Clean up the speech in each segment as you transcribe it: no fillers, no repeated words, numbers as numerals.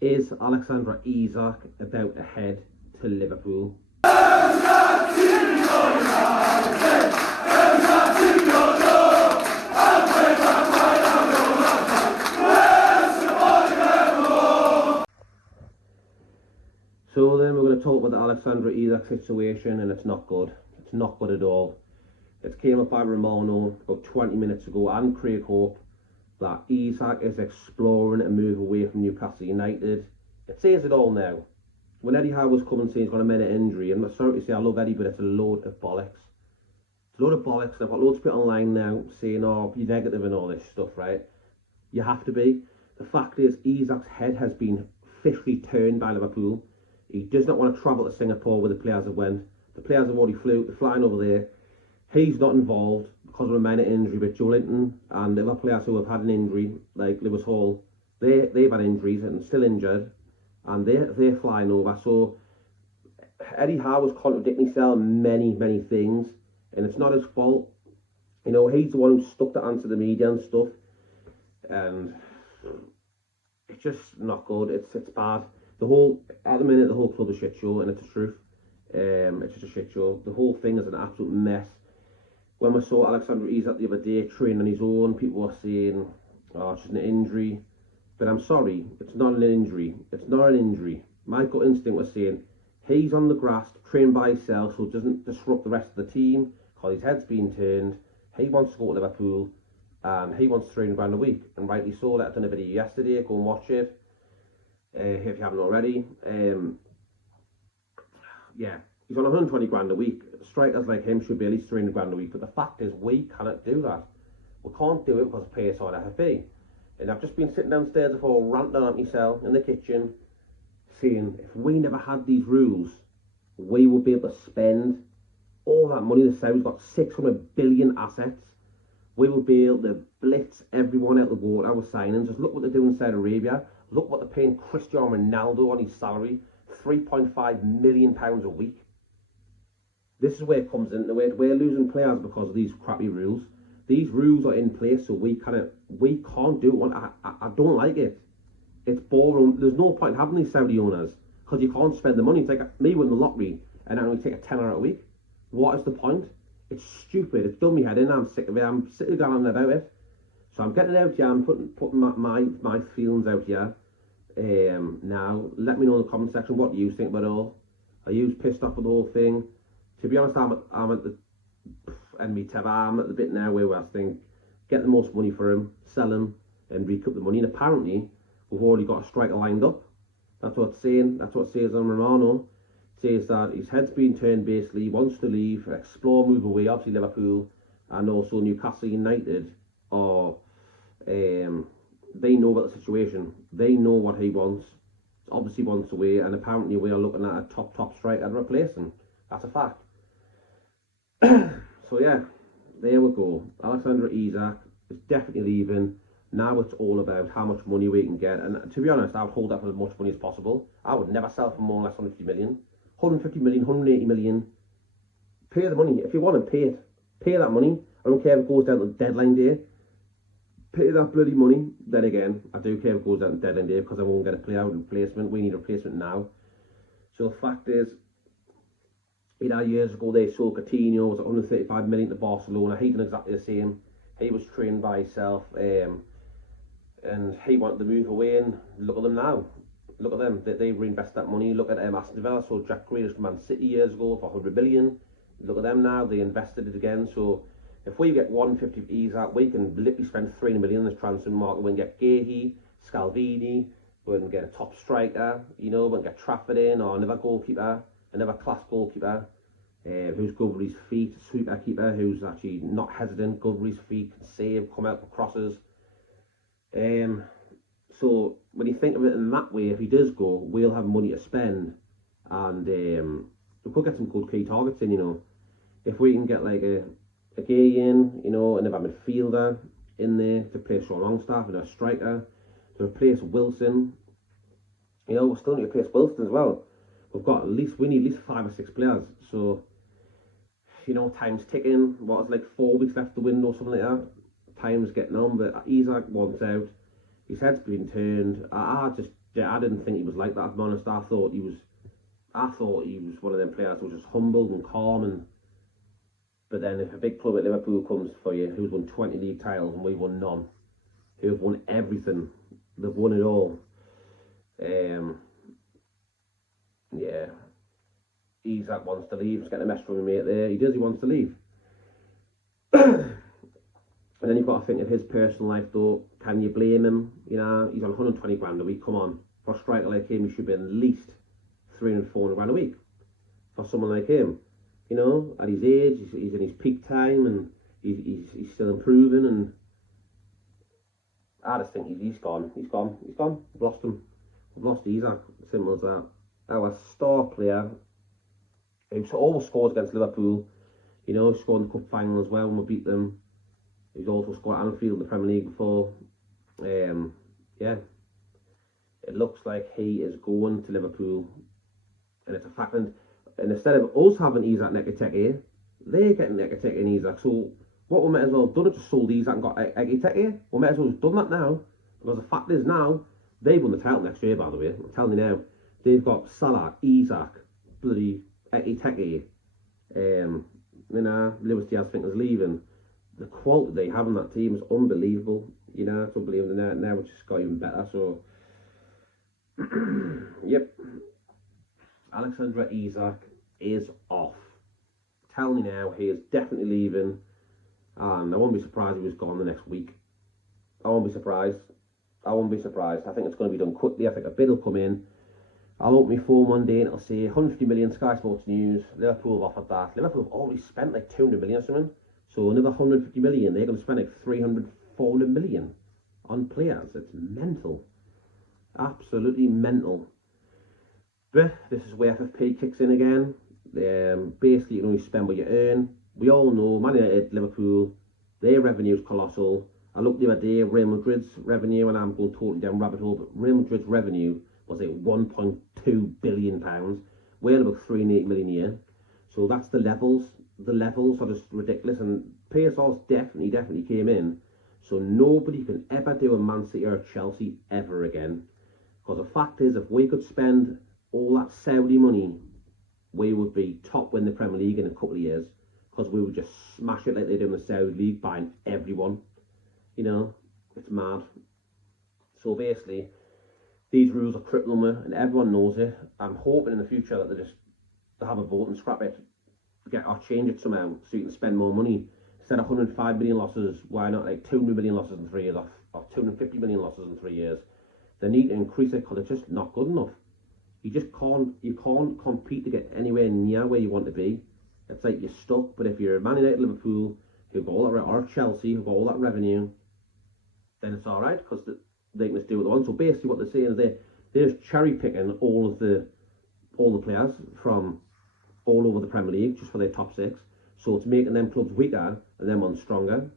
Is Alexander Isak about to head to Liverpool? So then we're going to talk about the Alexander Isak situation, and it's not good. It's not good at all. It came up by Romano about 20 minutes ago and Craig Hope that Isak is exploring a move away from Newcastle United. It says it all now. When Eddie Howe was coming saying he's got a minute injury, I'm sorry to say I love Eddie, but it's a load of bollocks. It's a load of bollocks. I've got loads of people online now saying, oh, you're negative and all this stuff, right? You have to be. The fact is, Isak's head has been officially turned by Liverpool. He does not want to travel to Singapore where the players have went. The players have already flew. They're flying over there. He's not involved because of a minor injury, but Joe Linton and the other players who have had an injury, like Lewis Hall, they've had injuries and still injured, and they're flying over. So Eddie Howe was contradicting himself on many things, and it's not his fault. You know, he's the one who stuck to answer the media and stuff, and it's just not good. It's bad. At the minute, the whole club is a shit show, and it's the truth. It's just a shit show. The whole thing is an absolute mess. When we saw Alexander Isak the other day training on his own, people were saying, oh, it's just an injury. But I'm sorry, it's not an injury. It's not an injury. My gut instinct was saying, he's on the grass, training by himself, so it doesn't disrupt the rest of the team, because his head's being turned. He wants to go to Liverpool, and he wants £300 a week. And rightly so. I've done a video yesterday, go and watch it, if you haven't already. Yeah, he's on 120 grand a week. Strikers like him should be at least 300 grand a week. But the fact is, we cannot do that. We can't do it because of pay side FFP. And I've just been sitting downstairs before, ranting at myself in the kitchen, saying if we never had these rules, we would be able to spend all that money. The Saudis got 600 billion assets. We would be able to blitz everyone out the water with signings. Just look what they're doing in Saudi Arabia. Look what they're paying Cristiano Ronaldo on his salary. £3.5 million a week. This is where it comes in. We're losing players because of these crappy rules. These rules are in place, so we can't do it. I don't like it. It's boring. There's no point in having these Saudi owners because you can't spend the money. It's like me winning the lottery and I only take a tenner a week. What is the point? It's stupid. It's done me head in. I'm sick of it. I'm sick of going on about it. So I'm getting it out here. I'm putting my feelings out here. Now, let me know in the comment section what you think about it all. Are you pissed off with the whole thing? To be honest, I'm at the I'm at the bit now where I think get the most money for him, sell him, and recoup the money. And apparently, we've already got a striker lined up. That's what it's saying. That's what it says on Romano. It says that his head's been turned basically. He wants to leave, explore, move away. Obviously, Liverpool and also Newcastle United are. They know about the situation. They know what he wants. Obviously wants away, and apparently we are looking at a top striker to replace him. That's a fact. So yeah, there we go. Alexander Isak is definitely leaving. Now it's all about how much money we can get. And to be honest, I would hold that for as much money as possible. I would never sell for more or less 150 million. 150 million, 180 million. Pay the money. If you want to pay it, pay that money. I don't care if it goes down to the deadline day. Pay that bloody money. Then again, I do care if it goes down to deadline day because I won't get a player replacement. We need a replacement now. So the fact is, years ago they sold Coutinho, was 135 million to Barcelona. He done exactly the same. He was trained by himself, and he wanted to move away. And look at them now. Look at them. They reinvest that money. Look at Aston Villa. So Jack Grealish from Man City years ago for 100 million. Look at them now. They invested it again. So if we get 150 of Isak, we can literally spend 300 million in this transfer market. We can get Gahey, Scalvini, we can get a top striker, we can get Trafford in, or another goalkeeper, another class goalkeeper, who's good with his feet, sweeper keeper, who's actually not hesitant, good with his feet, can save, come out for crosses. So when you think of it in that way, if he does go, we'll have money to spend, and we could get some good key targets in, If we can get like a Gay in, another midfielder in there to replace Sean Longstaff, and a striker to replace Wilson. We still need to replace Wilson as well. We need at least 5 or 6 players. So, time's ticking. It's like 4 weeks left the window, something like that. Time's getting on, but Isak wants out. His head's been turned. I just Yeah, I didn't think he was like that. I'm honest. I thought he was one of them players who was just humble and calm. And but then if a big club at Liverpool comes for you, who's won 20 league titles and we won none, who have won everything, they've won it all. Yeah, Isak wants to leave. Just getting a message from a mate there. He does. He wants to leave. And then you've got to think of his personal life, though. Can you blame him? You know, he's on 120 grand a week. Come on, for a striker like him, he should be at least 300, 400 grand a week. For someone like him, you know, at his age, he's in his peak time, and he's still improving. And I just think he's gone. He's gone. He's gone. We've lost him. We've lost Isak. Simple as that. Our star player, who always scores against Liverpool. You know, scored in the cup final as well when we beat them. He's also scored at Anfield in the Premier League before. Yeah, it looks like he is going to Liverpool, and it's a fact. And instead of us having Isak Nekateke, they're getting Nekateke and Isak. So what we might as well have done is just sold Isak and got Nekateke. We might as well have done that now, because the fact is now they've won the title next year. By the way, I'm telling you now, they've got Salah, Isak, bloody Nekateke. You know, Lewis Diaz think is leaving. The quality they have in that team is unbelievable. You know, it's unbelievable. Now it's just got even better. So, yep. Alexander Isak is off. Tell me now, he is definitely leaving. And I won't be surprised if he was gone the next week. I won't be surprised. I won't be surprised. I think it's going to be done quickly. I think a bid will come in. I'll open my phone one day and it'll say 150 million Sky Sports News. Liverpool have offered that. Liverpool have already spent like 200 million or something. So another 150 million. They're going to spend like 300, 400 million on players. It's mental. Absolutely mental. But this is where FFP kicks in again. Basically, you can only spend what you earn. We all know Man United, Liverpool, their revenue is colossal. I looked the other day, Real Madrid's revenue, and I'm going totally down rabbit hole, but Real Madrid's revenue was like £1.2 billion. We're about 380 million a year. So that's the levels. The levels are just ridiculous. And PSR's definitely came in. So nobody can ever do a Man City or a Chelsea ever again. Because the fact is, if we could spend all that Saudi money, we would be top win the Premier League in a couple of years. Because we would just smash it like they do in the Saudi League, buying everyone. You know, it's mad. So basically, these rules are crippling me, and everyone knows it. I'm hoping in the future that they have a vote and scrap it, get or change it somehow, so you can spend more money. Instead of 105 million losses, why not like 200 million losses in 3 years, or 250 million losses in 3 years? They need to increase it because it's just not good enough. You can't compete to get anywhere near where you want to be. It's like you're stuck. But if you're Man United, Liverpool, who've got all that, or Chelsea, who've got all that revenue, then it's all right because they can just do what they want. So basically, what they're saying is they're just cherry picking all the players from all over the Premier League just for their top 6. So it's making them clubs weaker and them ones stronger.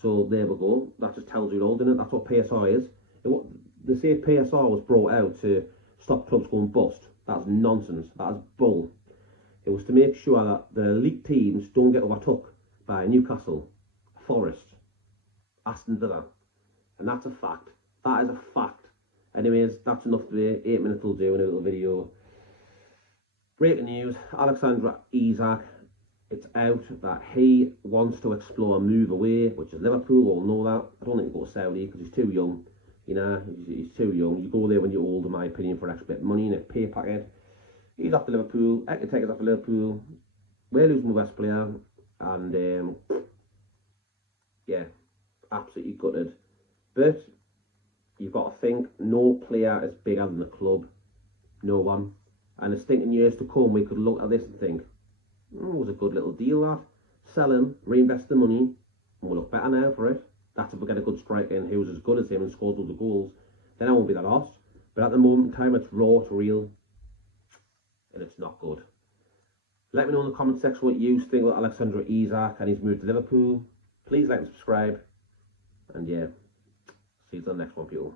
So there we go. That just tells you it all, doesn't it? That's what PSR is. They say PSR was brought out to stop clubs going bust. That's nonsense. That is bull. It was to make sure that the elite teams don't get overtook by Newcastle, Forest, Aston Villa. And that's a fact. That is a fact. Anyways, that's enough today. 8 minutes will do in a little video. Breaking news, Alexander Isak, it's out that he wants to explore a move away, which is Liverpool, all know that. I don't think he'll go to Saudi because he's too young. You know, he's too young. You go there when you're old, in my opinion, for an extra bit of money and a pay packet. He's off to Liverpool. Ekateka's off to Liverpool. We're losing the best player. And, yeah, absolutely gutted. But you've got to think, no player is bigger than the club. No one. And it's thinking years to come, we could look at this and think, it was a good little deal, that. Sell him, reinvest the money, and we'll look better now for it. That's if we get a good striker in who's as good as him and scores all the goals. Then I won't be that lost. But at the moment in time, it's raw, it's real, and it's not good. Let me know in the comment section what you think about Alexander Isak and his move to Liverpool. Please like and subscribe. And yeah, see you on the next one, people.